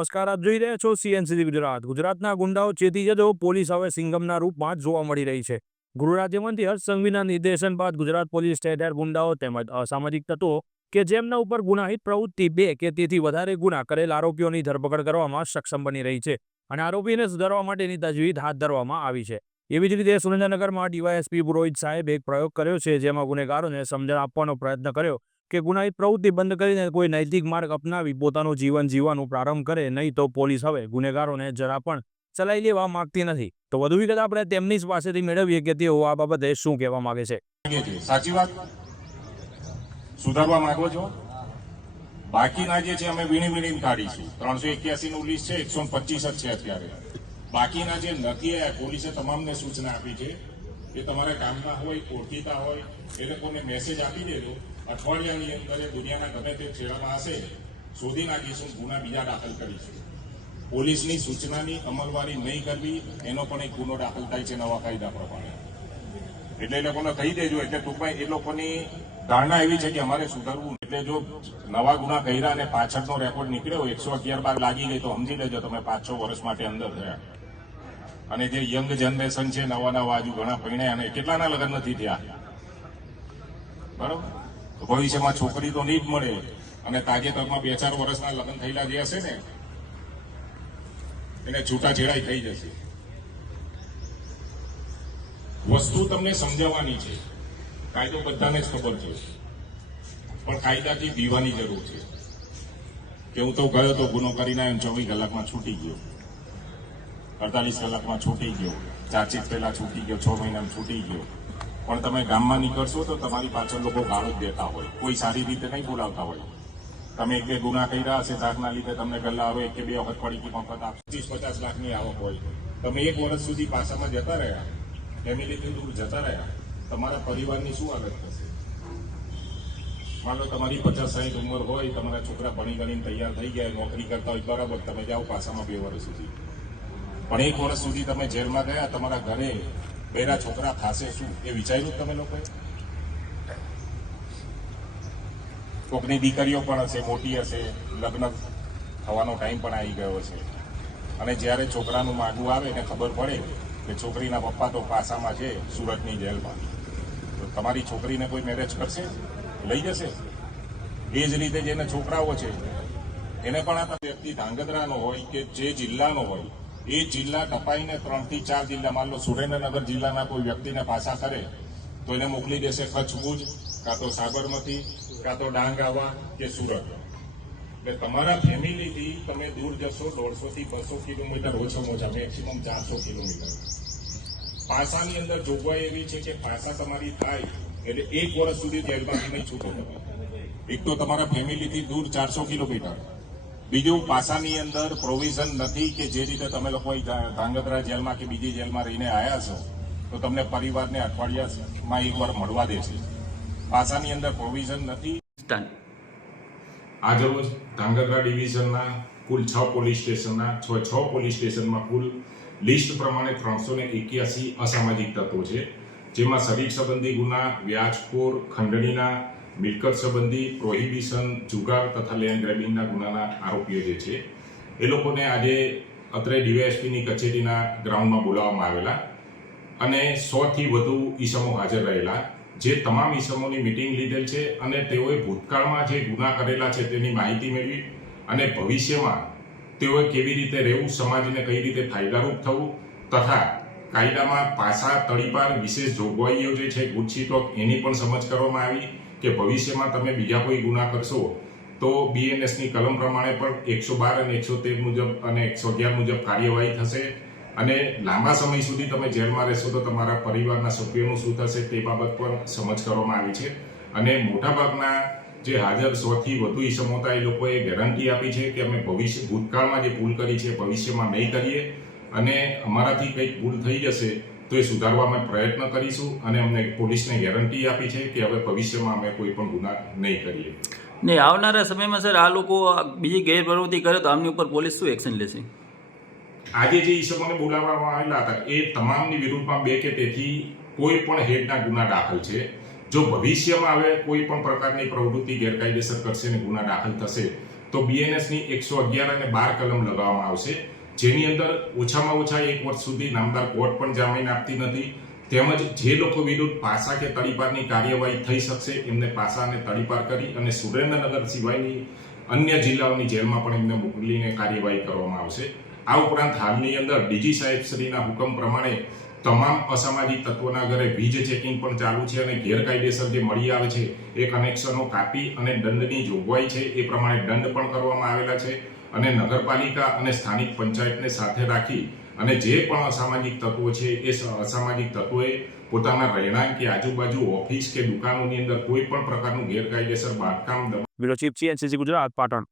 નમસ્કાર, આપ જોઈ રહ્યા છો સીએનસીટી ગુજરાત. ગુજરાતના ગુંડાઓ ચેતી જજો, પોલીસ હવે સિંઘમના રૂપમાં જોવા મળી રહી છે. ગૃહ રાજ્યમંત્રી હર્ષ સંઘવીના નિર્દેશન બાદ ગુજરાત પોલીસ ઠેર ઠેર ગુંડાઓ તેમજ અસામાજિક તત્વો કે જેમના ઉપર ગુનાહિત પ્રવૃત્તિ 2 કે તેથી વધારે ગુના કરેલ આરોપીઓની ધરપકડ કરવામાં સક્ષમ બની રહી છે અને આરોપીને સુધારવા માટેની તજવીજ હાથ ધરવામાં આવી છે. એવી જ રીતે સુરેન્દ્રનગરમાં ડીવાયએસપી પુરોહિત સાહેબે એક પ્રયોગ કર્યો છે, જેમાં ગુનેગારોને સમજણ આપવાનો પ્રયત્ન કર્યો કે ગુનાહિત પ્રવૃત્તિ બંધ કરીને કોઈ નૈતિક માર્ગ અપનાવી પોતાનું જીવન જીવવાનું પ્રારંભ કરે, નહીં તો પોલીસ હવે ગુનેગારોને જરા પણ ચલાવી લેવા માંગતી નથી. તો વધુ વિગત આપણે તેમની જ પાસેથી મેળવીએ કે તેઓ આ બાબતે શું કહેવા માંગે છે. સાચી વાત, સુધારવા માંગો છો? બાકીના જે છે અમે વીણી કાઢીશું. 381 નું લિસ્ટ છે, 125 જ છે અત્યારે. બાકીના જે નથી આવ્યા, પોલીસે તમામને સૂચના આપી છે કે તમારા ગામમાં હોય, ઓળખીતા હોય, એ લોકોને મેસેજ આપી દેજો. અઠવાડિયાની અંદર દુનિયાના ગમે તે છેડામાં હશે, શોધી નાખીશું, ગુના બીજા દાખલ કરીશું. પોલીસની સૂચનાની અમલવારી નહીં કરવી એનો પણ એક ગુનો દાખલ થાય છે નવા કાયદા પ્રમાણે. એટલે એ લોકોને કહી દેજો. એટલે ટૂંકમાં એ લોકોની ધારણા એવી છે કે અમારે સુધારવું. એટલે જો નવા ગુના કર્યા અને પાછળનો રેકોર્ડ નીકળ્યો 111 બાર લાગી ગઈ તો સમજી લેજો તમે 5-6 વર્ષ માટે અંદર થયા. અને જે યંગ જનરેશન છે, નવા હજુ ઘણા પૈણ્યા અને કેટલાના લગ્ન નથી થયા, બરોબર? ભવિષ્યમાં છોકરી તો નહીં જ મળે અને તાજેતરમાં 2-4 વર્ષના લગ્ન થયેલા જે હશે ને એને છૂટાછેડાઈ થઈ જશે. વસ્તુ તમને સમજાવવાની છે. કાયદો બધાને જ ખબર છે, પણ કાયદાથી પીવાની જરૂર છે. કે હું તો ગયો તો ગુનો કરીને 24 કલાકમાં છૂટી ગયો, 48 કલાકમાં છૂટી ગયો, ચાર્જશીટ પહેલા છૂટી ગયો, 6 મહિનામાં છૂટી ગયો. પણ તમે ગામમાં નીકળશો તો તમારી પાછળ લોકો ગાળો જ દેતા હોય, કોઈ સારી રીતે નહીં બોલાવતા હોય. તમે 1-2 ગુના કર્યા હશે, ધાકના લીધે તમને ગલ્લા આવે, 1-2 વખત પડી મફત 25-50 લાખની આવક હોય. તમે 1 વર્ષ સુધી પાસામાં જતા રહ્યા, ફેમિલીથી દૂર જતા રહ્યા, તમારા પરિવારની શું હાલત થશે? માન લો તમારી 50-60 ઉંમર હોય, તમારા છોકરા ભણી ગણીને તૈયાર થઈ ગયા, નોકરી કરતા હોય, બરાબર, તમે જાઓ પાસામાં 2 વર્ષ સુધી. પણ 1 વર્ષ સુધી તમે જેલમાં ગયા, તમારા ઘરે બેરા છોકરા ખાશે શું એ વિચાર્યું તમે લોકોએ? કોકની દીકરીઓ પણ હશે, મોટી હશે, લગ્ન થવાનો ટાઈમ પણ આવી ગયો છે. અને જ્યારે છોકરાનું માગું આવે ને ખબર પડે કે છોકરીના પપ્પા તો પાસામાં છે સુરતની જેલમાં, તો તમારી છોકરીને કોઈ મેરેજ કરશે? લઈ જશે? એ જ રીતે જેને છોકરાઓ છે એને પણ આ વ્યક્તિ ધાંગધ્રાનો હોય કે જે જિલ્લાનો હોય, એ જિલ્લા ટપાઈને 3 થી 4 જિલ્લા, માન લો સુરેન્દ્રનગર જિલ્લાના કોઈ વ્યક્તિને પાછા કરે તો એને મોકલી દેશે કચ્છ, ભુજ, કાં તો સાબરમતી, કાં તો ડાંગ આવા કે સુરત. એટલે તમારા ફેમિલીથી તમે દૂર જશો 150 થી 200 કિલોમીટર, ઓછામાં ઓછા મેક્સિમમ 400 કિલોમીટર. પાસાની અંદર જોગવાઈ એવી છે કે પાસા તમારી થાય એટલે 1 વર્ષ સુધી જેલમાંથી નહીં છૂટો તમે. એક તો તમારા ફેમિલીથી દૂર 400 કિલોમીટર, બીજું પાસાની અંદર પ્રોવિઝન નથી કે જે રીતે તમે લોકો ધાંગધ્રા જેલમાં કે બીજી જેલમાં રહીને આવ્યા છો તો તમને પરિવારને અઠવાડિયામાં 1 વાર મળવા દે છે. પાસાની અંદર પ્રોવિઝન નથી. આજરોજ ધાંગધ્રા ડિવિઝનના કુલ 6 પોલીસ સ્ટેશનના 6 પોલીસ સ્ટેશનમાં કુલ લિસ્ટ પ્રમાણે 381 અસામાજિક તત્વો છે, જેમાં શરીર સંબંધી ગુના, વ્યાજખોર, ખંડણીના, મિલકત સંબંધી, પ્રોહિબિશન, જુગાર તથા લેન્ડ ગ્રેબિંગના ગુનાના આરોપીઓ જે છે એ લોકોને આજે અત્રે ડીવાયએસપીની કચેરીના ગ્રાઉન્ડમાં બોલાવવામાં આવેલા અને 100 થી વધુ ઈસમો હાજર રહેલા. જે તમામ ઈસમોની મિટિંગ લીધેલ છે અને તેઓએ ભૂતકાળમાં જે ગુના કરેલા છે તેની માહિતી મેળવી અને ભવિષ્યમાં તેઓએ કેવી રીતે રહેવું, સમાજને કઈ રીતે ફાયદારૂપ થવું તથા કાયદામાં પાસા તળીપાર વિશેષ જોગવાઈઓ જે છે ગુજસીટોક એની પણ સમજ કરવામાં આવી કે ભવિષ્યમાં તમે બીજા કોઈ ગુના કરશો તો BNSની કલમ પ્રમાણે પણ 112 અને 113 મુજબ અને 111 મુજબ કાર્યવાહી થશે અને લાંબા સમય સુધી તમે જેલમાં રહેશો તો તમારા પરિવારના સભ્યોનું શું થશે તે બાબત પર સમજ કરવામાં આવી છે. અને મોટાભાગના જે હાજર 100 થી વધુ ઈસમો હતા એ લોકોએ ગેરંટી આપી છે કે અમે ભૂતકાળમાં જે ભૂલ કરી છે ભવિષ્યમાં નહીં કરીએ અને અમારાથી કંઈક ભૂલ થઈ જશે તો એ સુધારવા અમે પ્રયત્ન કરીશું અને અમને પોલીસને ગેરંટી આપી છે કે હવે ભવિષ્યમાં અમે કોઈ પણ ગુના નહીં કરીએ. ને આવનારા સમયમાં સર આ લોકો બીજી ગેરપ્રવૃત્તિ કરે તો આમની ઉપર પોલીસ શું એક્શન લેશે? આજે જે ઈસમોને બોલાવવામાં આવેલા હતા એ તમામની વિરુદ્ધમાં 2 કે તેથી કોઈ પણ હેડના ગુના દાખલ છે. જો ભવિષ્યમાં હવે કોઈ પણ પ્રકારની પ્રવૃત્તિ ગેરકાયદેસર કરશે ને ગુના દાખલ થશે તો બીએનએસની 111 અને 12 કલમ લગાવવામાં આવશે, જેની અંદર ઓછામાં ઓછા 1 વર્ષ સુધી નામદાર કોર્ટ પણ જામીન આપતી નથી. તેમજ જે લોકો વિરુદ્ધ પાસા કે તડીપારની કાર્યવાહી થઈ શકશે એમને પાસા અને તડીપાર કરી અને સુરેન્દ્રનગર સિવાયની અન્ય જિલ્લાઓની જેલમાં પણ એમને મોકલીને કાર્યવાહી કરવામાં આવશે. આ ઉપરાંત હાલની અંદર ડીજી સાહેબશ્રીના હુકમ પ્રમાણે તમામ અસામાજિક તત્વોના ઘરે વીજ ચેકિંગ પણ ચાલુ છે અને ગેરકાયદેસર જે મળી આવે છે એ કનેક્શનો કાપી અને દંડની જોગવાઈ છે એ પ્રમાણે દંડ પણ કરવામાં આવેલા છે. અને નગરપાલિકા અને સ્થાનિક પંચાયતને સાથે રાખી અને જે પણ અસામાજિક તત્વો છે એ અસામાજિક તત્વોએ પોતાના રહેણાંક કે આજુબાજુ ઓફિસ કે દુકાનોની અંદર કોઈ પણ પ્રકારનું ગેરકાયદેસર બાંધકામ bureau chief CNCC Gujarat, Patan.